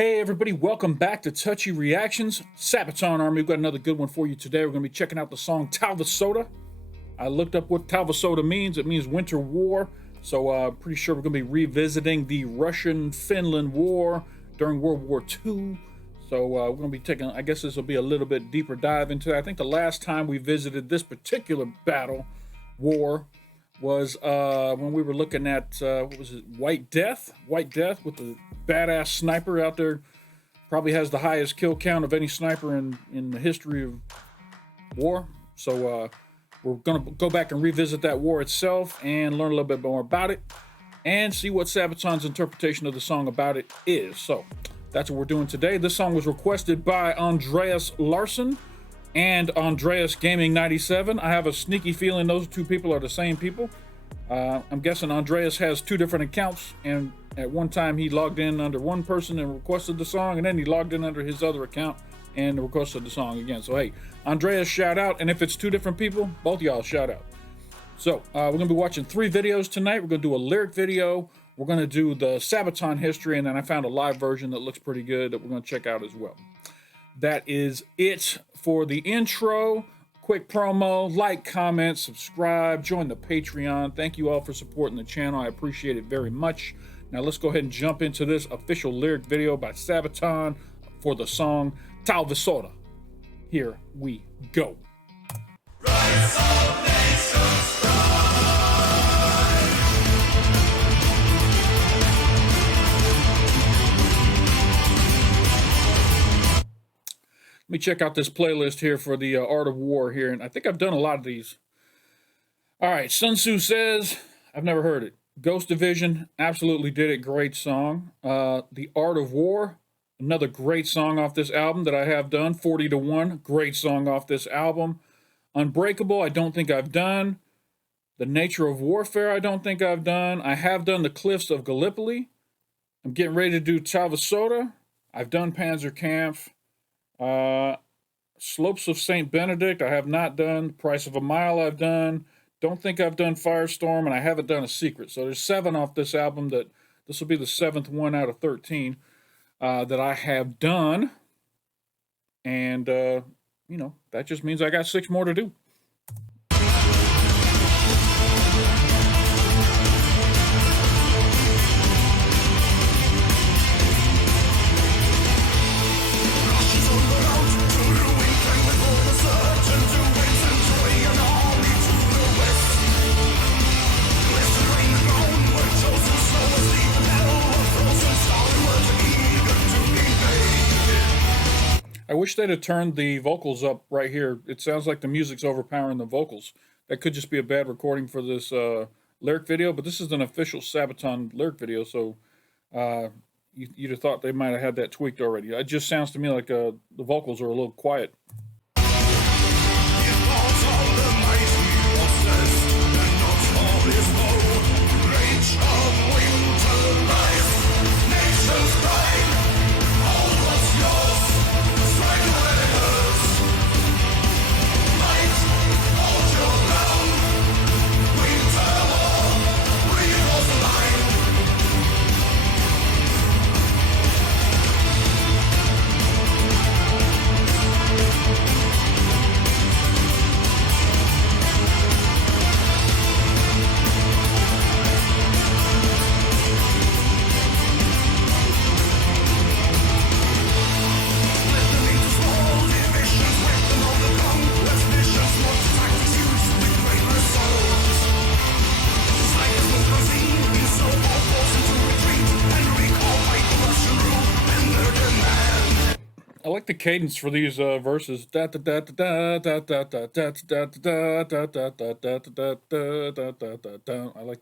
Hey everybody, welcome back to Touchy Reactions. Sabaton Army, we've got another good one for you today. We're going to be checking out the song Talvisota. I looked up what Talvisota means. It means winter war. So pretty sure we're going to be revisiting the Russian-Finland war during World War II. So we're going to be taking, I guess this will be a little bit deeper dive into that. I think the last time we visited this particular war was when we were looking at, what was it, White Death? White Death with the badass sniper out there. Probably has the highest kill count of any sniper in the history of war. So we're going to go back and revisit that war itself and learn a little bit more about it and see what Sabaton's interpretation of the song about it is. So that's what we're doing today. This song was requested by Andreas Larsson and Andreas Gaming 97. I have a sneaky feeling those two people are the same people. I'm guessing Andreas has two different accounts, and at one time he logged in under one person and requested the song, and then he logged in under his other account and requested the song again. So hey, Andreas, shout out, and if it's two different people, both y'all shout out. So we're gonna be watching 3 videos tonight. We're gonna do a lyric video, we're gonna do the Sabaton history, and then I found a live version that looks pretty good that we're gonna check out as well. That is it for the intro. Quick promo, like, comment, subscribe, join the Patreon. Thank you all for supporting the channel. I appreciate it very much. Now let's go ahead and jump into this official lyric video by Sabaton for the song Talvisota. Here we go. Let me check out this playlist here for the Art of War here, and I think I've done a lot of these. All right, Sun Tzu Says, I've never heard it. Ghost Division, absolutely did it, great song. The Art of War, another great song off this album that I have done. 40 to 1, great song off this album. Unbreakable, I don't think I've done. The Nature of Warfare, I don't think I've done. I have done The Cliffs of Gallipoli. I'm getting ready to do Talvisota. I've done Panzerkampf. Slopes of St. Benedict, I have not done. Price of a Mile, I've done. Don't think I've done Firestorm, and I haven't done A Secret. So there's 7 off this album. This will be the 7th one out of 13 that I have done. And, you know, that just means I got 6 more to do. I wish they'd have turned the vocals up right here. It sounds like the music's overpowering the vocals. That could just be a bad recording for this lyric video, but this is an official Sabaton lyric video, so you'd have thought they might have had that tweaked already. It just sounds to me like the vocals are a little quiet. I like the cadence for these verses. I like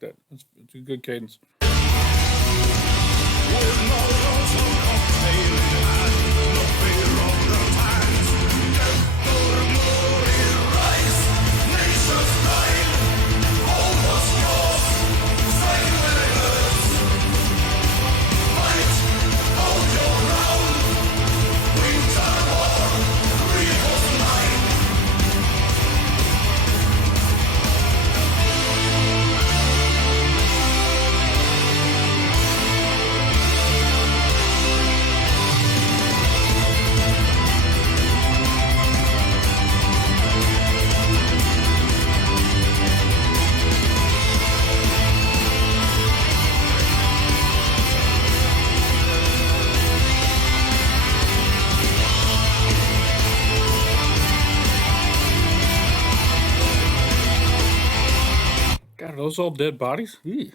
that. It's a good cadence. those all dead bodies? Eee.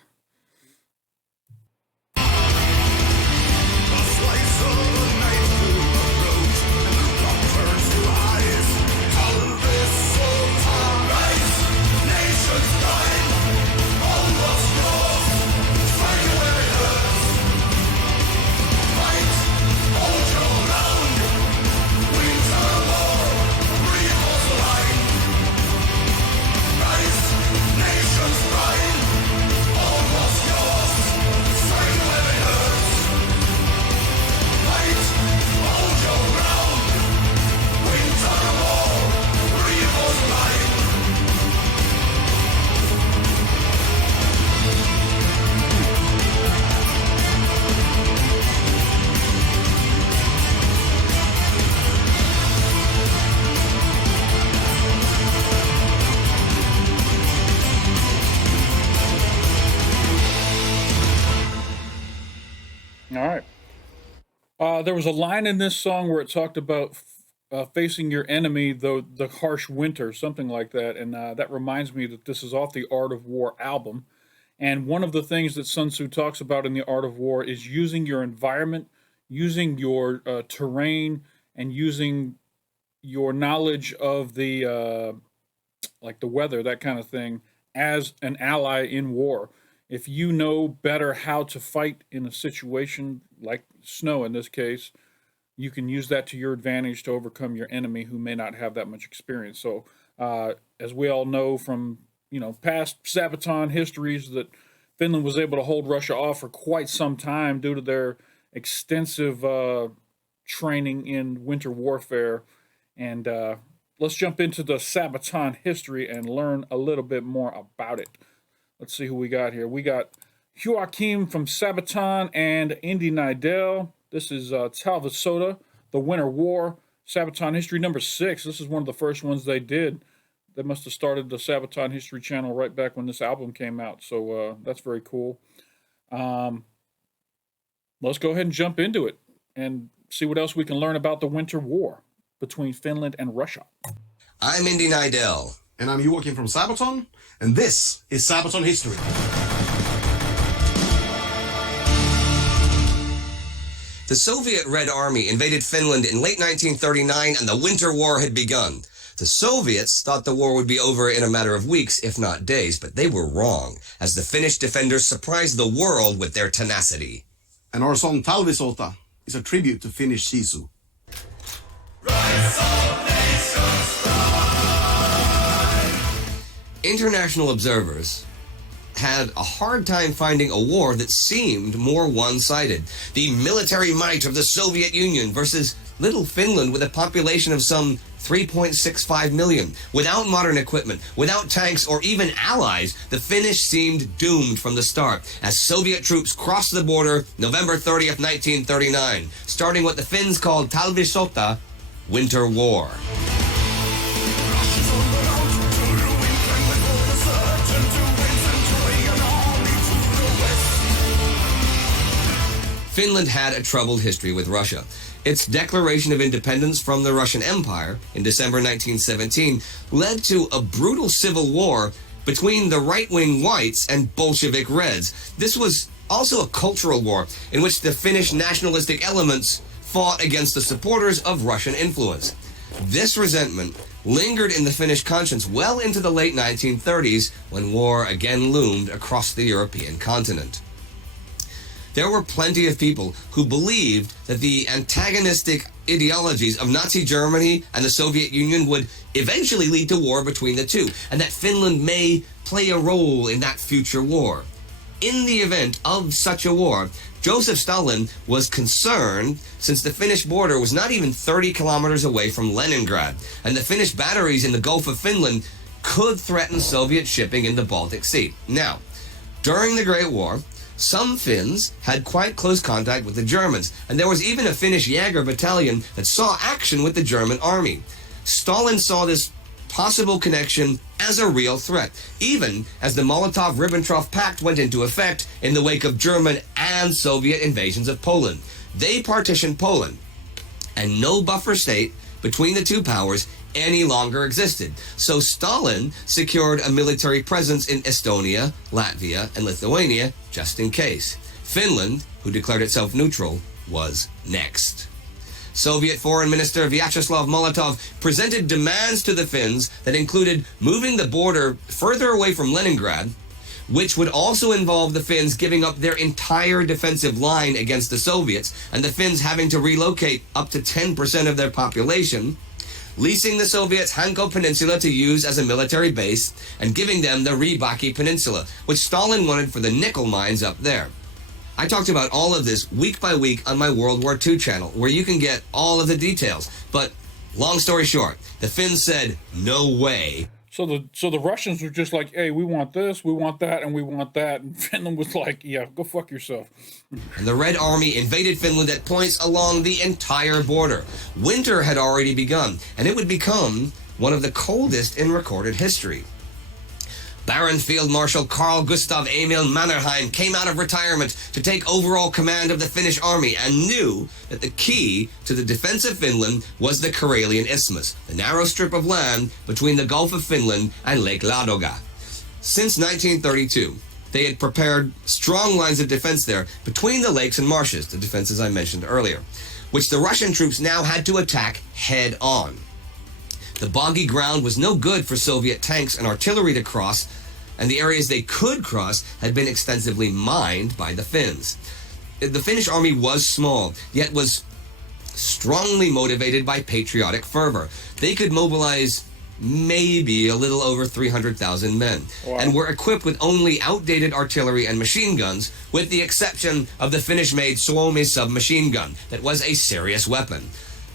All right. There was a line in this song where it talked about facing your enemy, the harsh winter, something like that, and that reminds me that this is off the Art of War album. And one of the things that Sun Tzu talks about in the Art of War is using your environment, using your terrain, and using your knowledge of the like the weather, that kind of thing, as an ally in war. If you know better how to fight in a situation like snow in this case, you can use that to your advantage to overcome your enemy who may not have that much experience. So, as we all know from past Sabaton histories, that Finland was able to hold Russia off for quite some time due to their extensive training in winter warfare. And let's jump into the Sabaton history and learn a little bit more about it. Let's see who we got here. We got Joachim from Sabaton and Indy Nidell. This is Talvisota, The Winter War, Sabaton History number 6. This is one of the first ones they did. They must have started the Sabaton History channel right back when this album came out. So that's very cool. Let's go ahead and jump into it and see what else we can learn about the Winter War between Finland and Russia. I'm Indy Nidell. And I'm Joachim from Sabaton, and this is Sabaton History. The Soviet Red Army invaded Finland in late 1939, and the Winter War had begun. The Soviets thought the war would be over in a matter of weeks, if not days, but they were wrong, as the Finnish defenders surprised the world with their tenacity. And our song Talvisota is a tribute to Finnish Sisu. International observers had a hard time finding a war that seemed more one-sided. The military might of the Soviet Union versus little Finland with a population of some 3.65 million. Without modern equipment, without tanks or even allies, the Finnish seemed doomed from the start as Soviet troops crossed the border November 30th, 1939, starting what the Finns called Talvisota, Winter War. Finland had a troubled history with Russia. Its declaration of independence from the Russian Empire in December 1917 led to a brutal civil war between the right-wing whites and Bolshevik Reds. This was also a cultural war in which the Finnish nationalistic elements fought against the supporters of Russian influence. This resentment lingered in the Finnish conscience well into the late 1930s when war again loomed across the European continent. There were plenty of people who believed that the antagonistic ideologies of Nazi Germany and the Soviet Union would eventually lead to war between the two, and that Finland may play a role in that future war. In the event of such a war, Joseph Stalin was concerned since the Finnish border was not even 30 kilometers away from Leningrad, and the Finnish batteries in the Gulf of Finland could threaten Soviet shipping in the Baltic Sea. Now, during the Great War, some Finns had quite close contact with the Germans, and there was even a Finnish Jaeger battalion that saw action with the German army. Stalin saw this possible connection as a real threat, even as the Molotov-Ribbentrop Pact went into effect in the wake of German and Soviet invasions of Poland. They partitioned Poland, and no buffer state between the two powers any longer existed. So Stalin secured a military presence in Estonia, Latvia, and Lithuania just in case. Finland, who declared itself neutral, was next. Soviet Foreign Minister Vyacheslav Molotov presented demands to the Finns that included moving the border further away from Leningrad, which would also involve the Finns giving up their entire defensive line against the Soviets, and the Finns having to relocate up to 10% of their population, leasing the Soviets Hanko Peninsula to use as a military base, and giving them the Rybaki Peninsula, which Stalin wanted for the nickel mines up there. I talked about all of this week by week on my World War II channel, where you can get all of the details. But long story short, the Finns said, no way. So the Russians were just like, hey, we want this, we want that, and we want that. And Finland was like, yeah, go fuck yourself. And the Red Army invaded Finland at points along the entire border. Winter had already begun, and it would become one of the coldest in recorded history. Baron Field Marshal Carl Gustav Emil Mannerheim came out of retirement to take overall command of the Finnish army and knew that the key to the defense of Finland was the Karelian Isthmus, the narrow strip of land between the Gulf of Finland and Lake Ladoga. Since 1932, they had prepared strong lines of defense there between the lakes and marshes, the defenses I mentioned earlier, which the Russian troops now had to attack head on. The boggy ground was no good for Soviet tanks and artillery to cross, and the areas they could cross had been extensively mined by the Finns. The Finnish army was small, yet was strongly motivated by patriotic fervor. They could mobilize maybe a little over 300,000 men, wow, and were equipped with only outdated artillery and machine guns, with the exception of the Finnish-made Suomi submachine gun that was a serious weapon.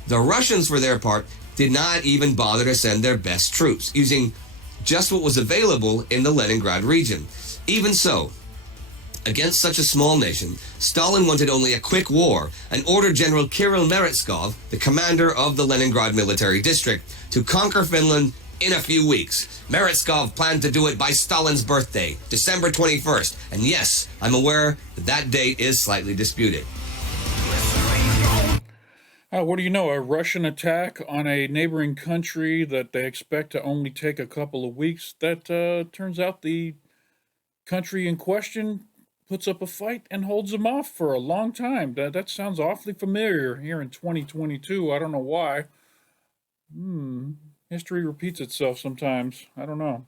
The Russians, for their part, did not even bother to send their best troops, using just what was available in the Leningrad region. Even so, against such a small nation, Stalin wanted only a quick war and ordered General Kirill Meretskov, the commander of the Leningrad military district, to conquer Finland in a few weeks. Meretskov planned to do it by Stalin's birthday, December 21st, and yes, I'm aware that that date is slightly disputed. What do you know? A Russian attack on a neighboring country that they expect to only take a couple of weeks. That turns out the country in question puts up a fight and holds them off for a long time. That sounds awfully familiar here in 2022. I don't know why. History repeats itself sometimes. I don't know.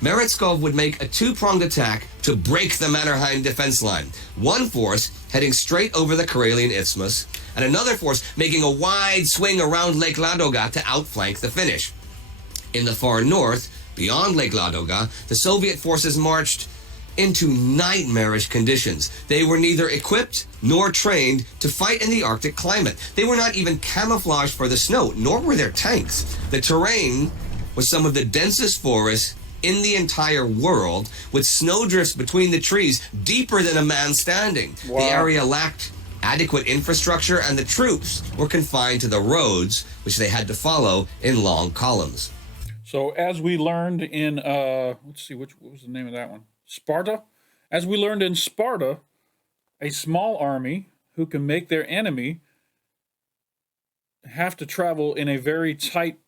Meretskov would make a two-pronged attack to break the Mannerheim defense line. One force heading straight over the Karelian Isthmus, and another force making a wide swing around Lake Ladoga to outflank the Finnish. In the far north, beyond Lake Ladoga, the Soviet forces marched into nightmarish conditions. They were neither equipped nor trained to fight in the Arctic climate. They were not even camouflaged for the snow, nor were their tanks. The terrain was some of the densest forests in the entire world, with snowdrifts between the trees deeper than a man standing. Wow. The area lacked adequate infrastructure, and the troops were confined to the roads, which they had to follow in long columns. So as we learned in, let's see, what was the name of that one? Sparta? As we learned in Sparta, a small army who can make their enemy have to travel in a very tight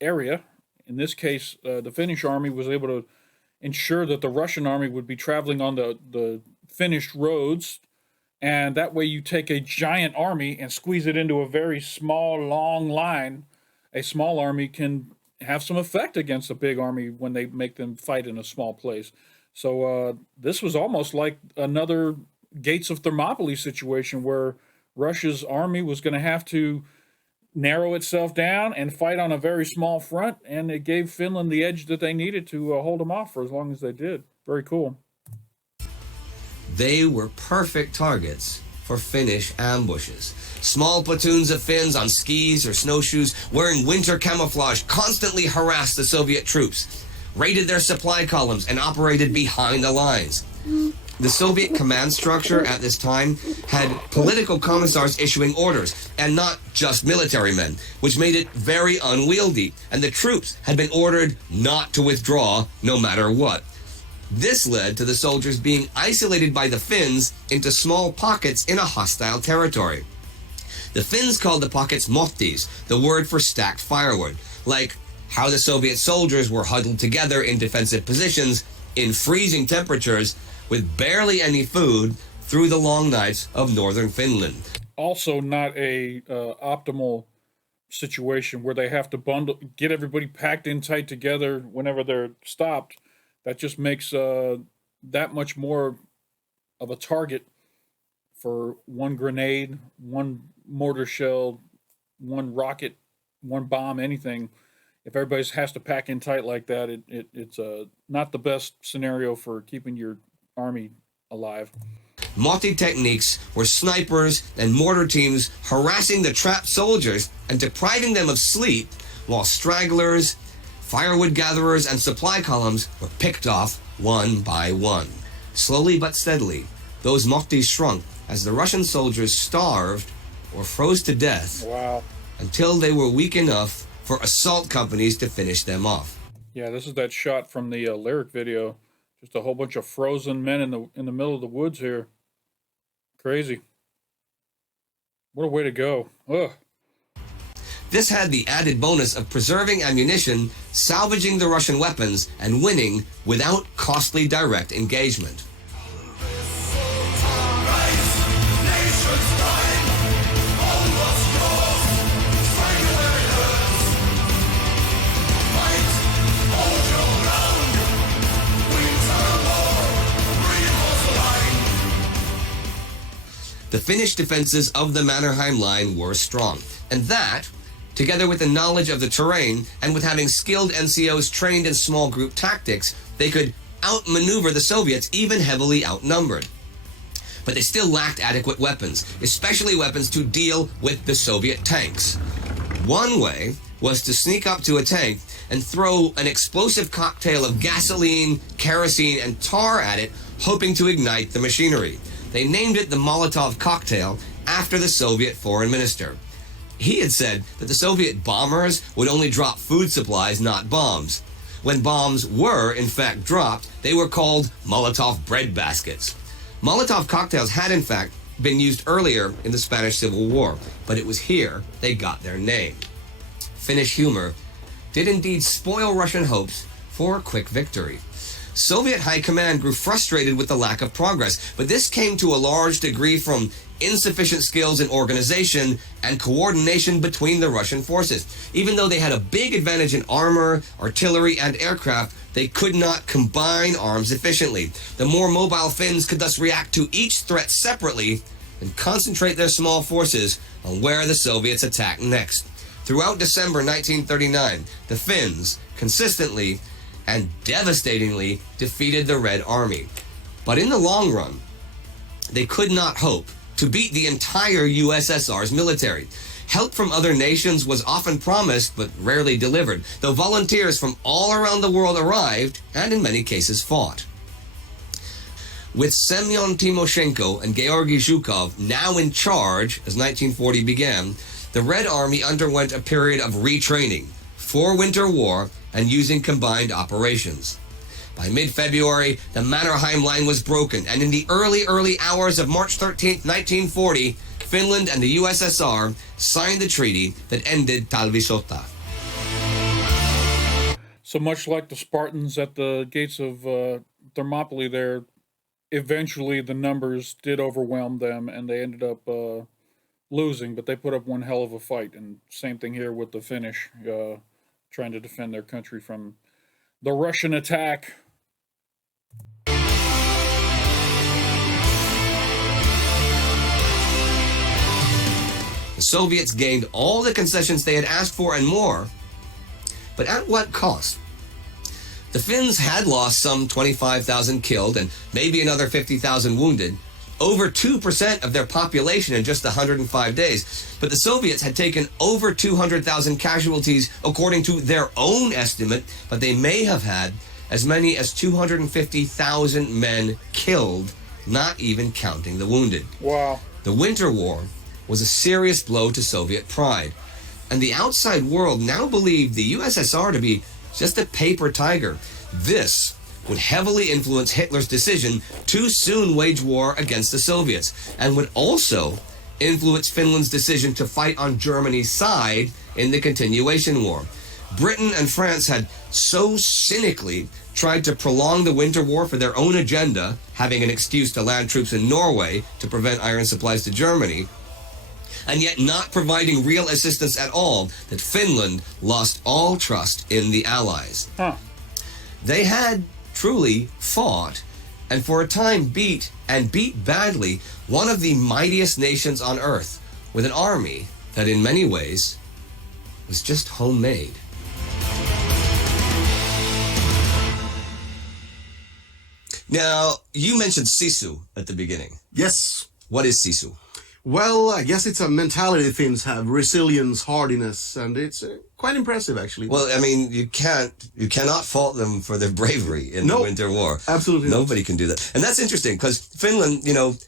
area. In this case, the Finnish army was able to ensure that the Russian army would be traveling on the finished roads, and that way you take a giant army and squeeze it into a very small, long line. A small army can have some effect against a big army when they make them fight in a small place. So this was almost like another Gates of Thermopylae situation where Russia's army was going to have to narrow itself down and fight on a very small front, and it gave Finland the edge that they needed to hold them off for as long as they did. Very cool. They were perfect targets for Finnish ambushes. Small platoons of Finns on skis or snowshoes wearing winter camouflage constantly harassed the Soviet troops, raided their supply columns, and operated behind the lines. The Soviet command structure at this time had political commissars issuing orders, and not just military men, which made it very unwieldy, and the troops had been ordered not to withdraw no matter what. This led to the soldiers being isolated by the Finns into small pockets in a hostile territory. The Finns called the pockets mohtis, the word for stacked firewood, like how the Soviet soldiers were huddled together in defensive positions in freezing temperatures with barely any food through the long nights of northern Finland. Also not a optimal situation where they have to get everybody packed in tight together whenever they're stopped. That just makes that much more of a target for one grenade, one mortar shell, one rocket, one bomb, anything. If everybody has to pack in tight like that, it's not the best scenario for keeping your army alive. Mohti techniques were snipers and mortar teams harassing the trapped soldiers and depriving them of sleep, while stragglers, firewood gatherers, and supply columns were picked off one by one. Slowly but steadily, those Mohtis shrunk as the Russian soldiers starved or froze to death. Wow. Until they were weak enough for assault companies to finish them off. Yeah, this is that shot from the lyric video. Just a whole bunch of frozen men in the middle of the woods here. Crazy. What a way to go. Ugh. This had the added bonus of preserving ammunition, salvaging the Russian weapons, and winning without costly direct engagement. The Finnish defenses of the Mannerheim Line were strong, and that, together with the knowledge of the terrain and with having skilled NCOs trained in small group tactics, they could outmaneuver the Soviets, even heavily outnumbered. But they still lacked adequate weapons, especially weapons to deal with the Soviet tanks. One way was to sneak up to a tank and throw an explosive cocktail of gasoline, kerosene, and tar at it, hoping to ignite the machinery. They named it the Molotov cocktail after the Soviet foreign minister. He had said that the Soviet bombers would only drop food supplies, not bombs. When bombs were, in fact, dropped, they were called Molotov bread baskets. Molotov cocktails had, in fact, been used earlier in the Spanish Civil War, but it was here they got their name. Finnish humor did indeed spoil Russian hopes for a quick victory. Soviet high command grew frustrated with the lack of progress, but this came to a large degree from insufficient skills in organization and coordination between the Russian forces. Even though they had a big advantage in armor, artillery, and aircraft, they could not combine arms efficiently. The more mobile Finns could thus react to each threat separately and concentrate their small forces on where the Soviets attacked next. Throughout December 1939, the Finns consistently and devastatingly defeated the Red Army. But in the long run, they could not hope to beat the entire USSR's military. Help from other nations was often promised but rarely delivered, though volunteers from all around the world arrived and in many cases fought. With Semyon Timoshenko and Georgy Zhukov now in charge as 1940 began, the Red Army underwent a period of retraining for winter war and using combined operations. By mid-February, the Mannerheim Line was broken, and in the early hours of March 13, 1940, Finland and the USSR signed the treaty that ended Talvisota. So much like the Spartans at the gates of Thermopylae there, eventually the numbers did overwhelm them, and they ended up losing, but they put up one hell of a fight. And same thing here with the Finnish, trying to defend their country from the Russian attack. The Soviets gained all the concessions they had asked for and more, but at what cost? The Finns had lost some 25,000 killed and maybe another 50,000 wounded, over 2% of their population in just 105 days. But the Soviets had taken over 200,000 casualties according to their own estimate, but they may have had as many as 250,000 men killed not even counting the wounded. Wow. The Winter War was a serious blow to Soviet pride, and the outside world now believed the USSR to be just a paper tiger. This would heavily influence Hitler's decision to soon wage war against the Soviets, and would also influence Finland's decision to fight on Germany's side in the continuation war. Britain and France had so cynically tried to prolong the Winter War for their own agenda, having an excuse to land troops in Norway to prevent iron supplies to Germany, and yet not providing real assistance at all, that Finland lost all trust in the Allies. They had truly fought, and for a time beat badly, one of the mightiest nations on earth, with an army that in many ways was just homemade. Now, you mentioned sisu at the beginning. Yes. What is sisu? Well, I guess it's a mentality Finns have, resilience, hardiness, and it's quite impressive, actually. Well, I mean, you cannot fault them for their bravery in the Winter War. Absolutely Nobody can do that. And that's interesting, because Finland,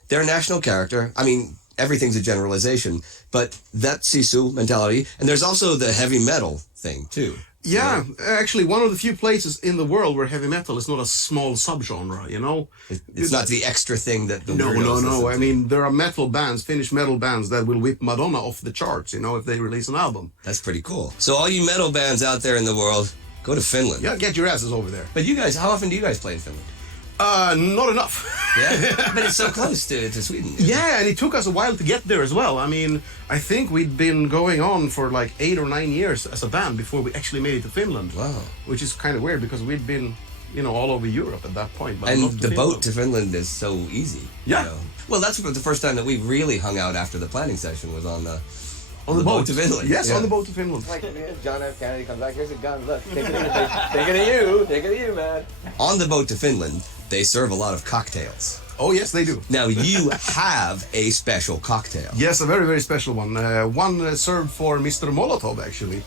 their national character, I mean, everything's a generalization, but that sisu mentality, and there's also the heavy metal thing, too. Yeah, actually, one of the few places in the world where heavy metal is not a small subgenre, It's not the extra thing that the weirdos No. listen I to. mean, there are metal bands, Finnish metal bands, that will whip Madonna off the charts, if they release an album. That's pretty cool. So all you metal bands out there in the world, go to Finland. Yeah, get your asses over there. But you guys, how often do you guys play in Finland? Not enough. Yeah, but it's so close to Sweden. Yeah, and it took us a while to get there as well. I mean, I think we'd been going on for like 8 or 9 years as a band before we actually made it to Finland. Wow. Which is kind of weird because we'd been, all over Europe at that point. But And not to the boat Finland. to Finland is so easy. Yeah. Well, that's the first time that we really hung out after the planning session was on the boat to Finland. Yes, Yeah. on the boat to Finland. Like John F. Kennedy comes back, here's a gun, look, take it of you, man. On the boat to Finland, they serve a lot of cocktails. Oh, yes, they do. Now, you have a special cocktail. Yes, a very, very special one. One served for Mr. Molotov, actually.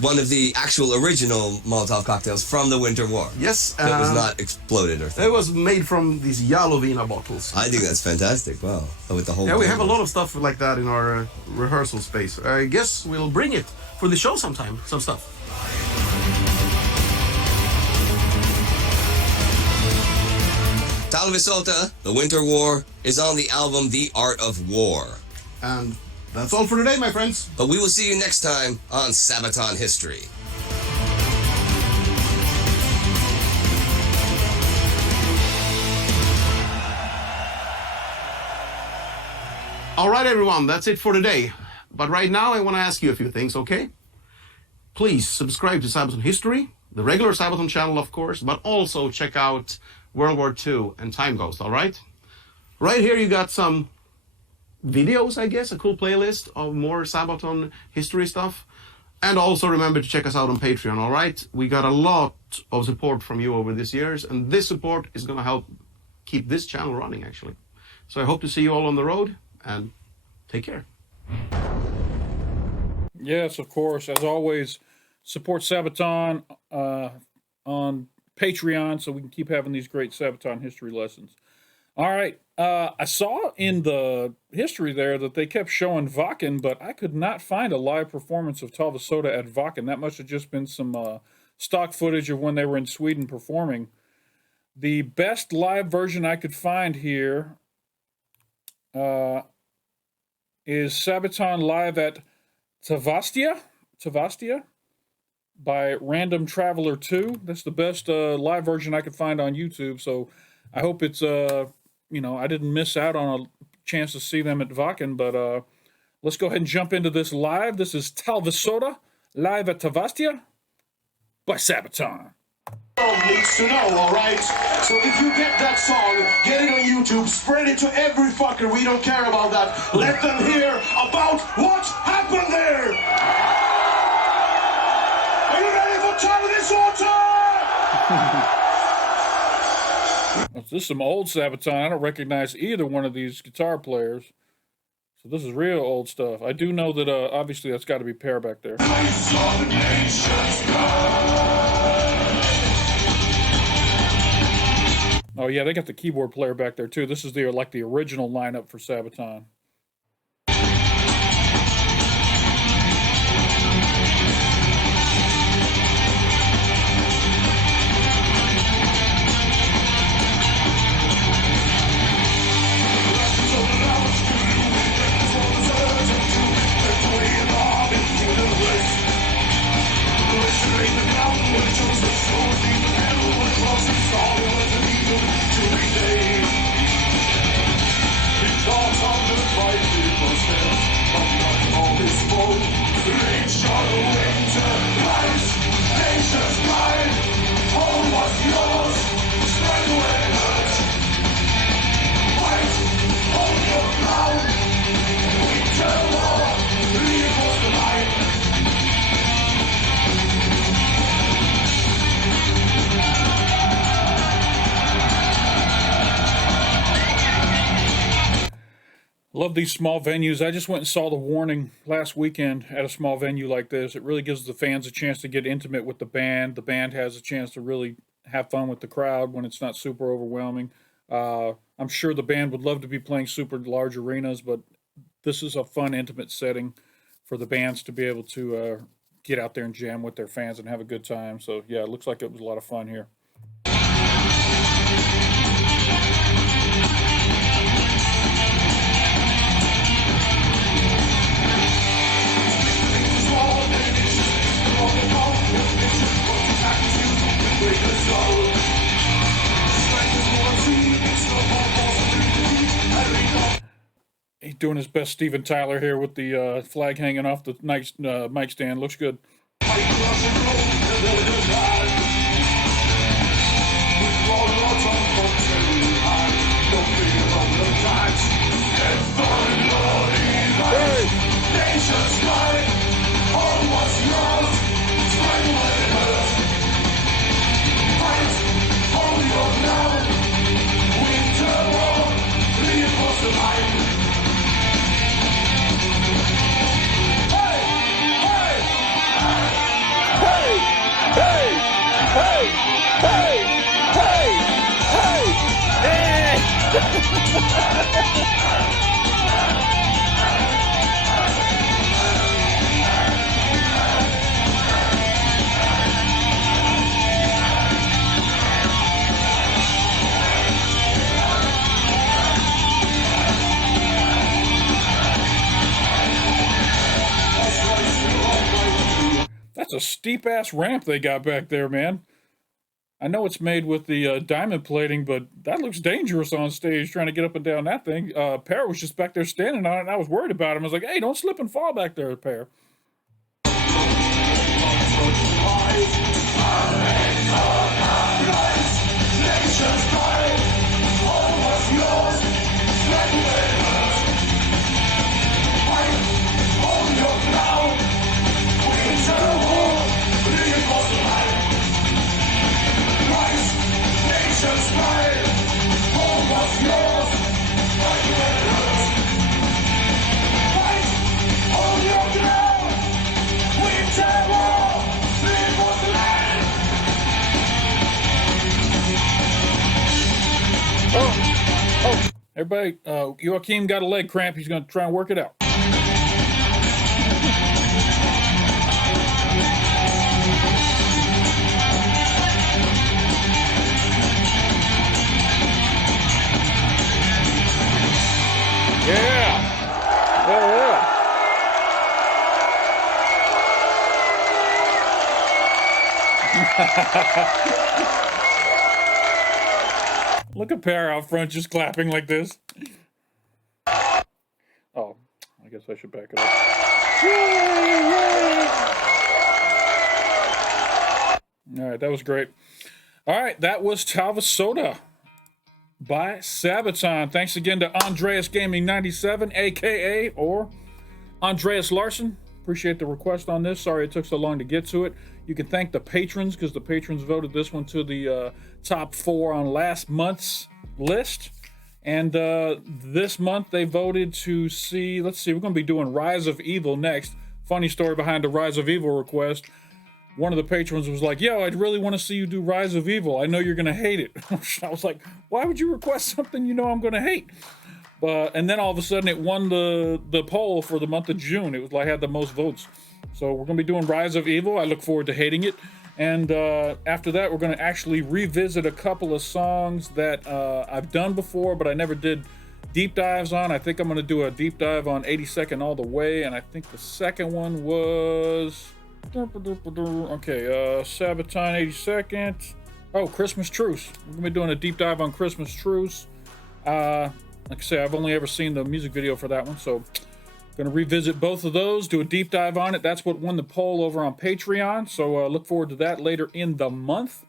One of the actual original Molotov cocktails from the Winter War. Yes. That was not exploded or something. It was made from these Jalovina bottles. I think that's fantastic. Wow. With the whole Yeah, we have a flavor. lot of stuff like that in our rehearsal space. I guess we'll bring it for the show sometime, some stuff. Talvisota, The Winter War, is on the album The Art of War. And that's all for today, my friends. But we will see you next time on Sabaton History. All right, everyone, that's it for today. But right now, I want to ask you a few things, okay? Please subscribe to Sabaton History, the regular Sabaton channel, of course, but also check out World War II and Time Ghost, all right? Right here, you got some videos, I guess, a cool playlist of more Sabaton history stuff. And also remember to check us out on Patreon, all right? We got a lot of support from you over these years, and this support is going to help keep this channel running, actually. So I hope to see you all on the road, and take care. Yes, of course. As always, support Sabaton on Patreon so we can keep having these great Sabaton history lessons. All right. I saw in the history there that they kept showing Wacken, but I could not find a live performance of Talvisota at Wacken. That must have just been some stock footage of when they were in Sweden performing. The best live version I could find here is Sabaton live at Tavastia by Random Traveler 2. That's the best live version I could find on YouTube. So I hope it's, I didn't miss out on a chance to see them at Wacken. But let's go ahead and jump into this live. This is Talvisota live at Tavastia by Sabaton. Needs to know, all right? So if you get that song, get it on YouTube, spread it to every fucker. We don't care about that. Let them hear about what happened there. Are you ready for Talvisota? This is some old Sabaton. I don't recognize either one of these guitar players. So this is real old stuff. I do know that obviously that's got to be Pear back there. Oh yeah, they got the keyboard player back there too. This is the original lineup for Sabaton. Love these small venues. I just went and saw The Warning last weekend at a small venue like this. It really gives the fans a chance to get intimate with the band. The band has a chance to really have fun with the crowd when it's not super overwhelming. I'm sure the band would love to be playing super large arenas, but this is a fun, intimate setting for the bands to be able to get out there and jam with their fans and have a good time. So, yeah, it looks like it was a lot of fun here. He's doing his best Steven Tyler here with the flag hanging off the nice mic stand. Looks good. That's a steep ass ramp they got back there, man. I know it's made with the diamond plating, but that looks dangerous on stage trying to get up and down that thing. Pear was just back there standing on it, and I was worried about him. I was like, hey, don't slip and fall back there, Pear. Oh, everybody, Joachim got a leg cramp. He's going to try and work it out. Yeah. Yeah. Look at Pear out front just clapping like this. Oh, I guess I should back it up. All right, that was great. All right, that was Talvisota by Sabaton. Thanks again to Andreas Gaming 97, aka or Andreas Larson. Appreciate the request on this. Sorry it took so long to get to it. You can thank the patrons because the patrons voted this one to the top 4 on last month's list. And this month they voted to see, let's see, we're going to be doing Rise of Evil next. Funny story behind the Rise of Evil request. one of the patrons was like, yo, I'd really want to see you do Rise of Evil. I know you're going to hate it. I was like, why would you request something you know I'm going to hate? And then all of a sudden it won the poll for the month of June. It was like, had the most votes. So we're going to be doing Rise of Evil. I look forward to hating it. And after that, we're going to actually revisit a couple of songs that I've done before, but I never did deep dives on. I think I'm going to do a deep dive on 82nd All the Way. And I think the second one was... Okay, Sabaton 82nd. Oh, Christmas Truce. We're going to be doing a deep dive on Christmas Truce. Like I say, I've only ever seen the music video for that one, so going to revisit both of those, do a deep dive on it. That's what won the poll over on Patreon, so look forward to that later in the month.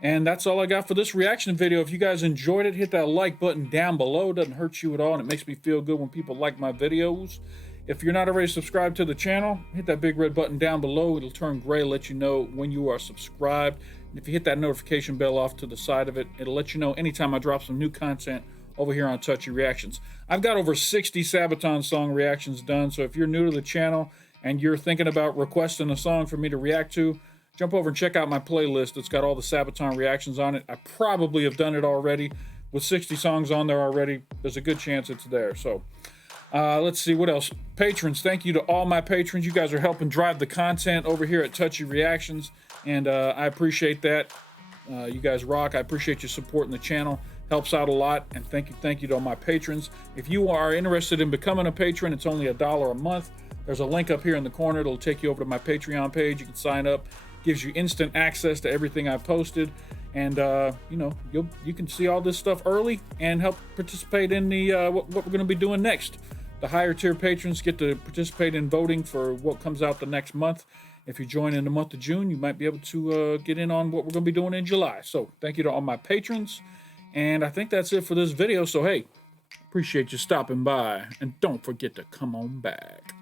And that's all I got for this reaction video. If you guys enjoyed it, hit that like button down below. It doesn't hurt you at all, and it makes me feel good when people like my videos. If you're not already subscribed to the channel, hit that big red button down below. It'll turn gray, let you know when you are subscribed. And if you hit that notification bell off to the side of it, it'll let you know anytime I drop some new content over here on Touchy Reactions. I've got over 60 Sabaton Song reactions done, so if you're new to the channel and you're thinking about requesting a song for me to react to, jump over and check out my playlist. It's got all the Sabaton reactions on it. I probably have done it already. With 60 songs on there already, there's a good chance it's there. So let's see what else. Patrons, thank you to all my patrons. You guys are helping drive the content over here at Touchy Reactions, and I appreciate that. You guys rock. I appreciate you supporting the channel. Helps out a lot, and thank you to all my patrons. If you are interested in becoming a patron, it's only $1 a month. There's a link up here in the corner. It'll take you over to my Patreon page. You can sign up. Gives you instant access to everything I've posted, and you know, you can see all this stuff early and help participate in the what we're going to be doing next. The higher tier patrons get to participate in voting for what comes out the next month. If you join in the month of June, you might be able to get in on what we're going to be doing in July. So thank you to all my patrons. And I think that's it for this video. So, hey, appreciate you stopping by. And don't forget to come on back.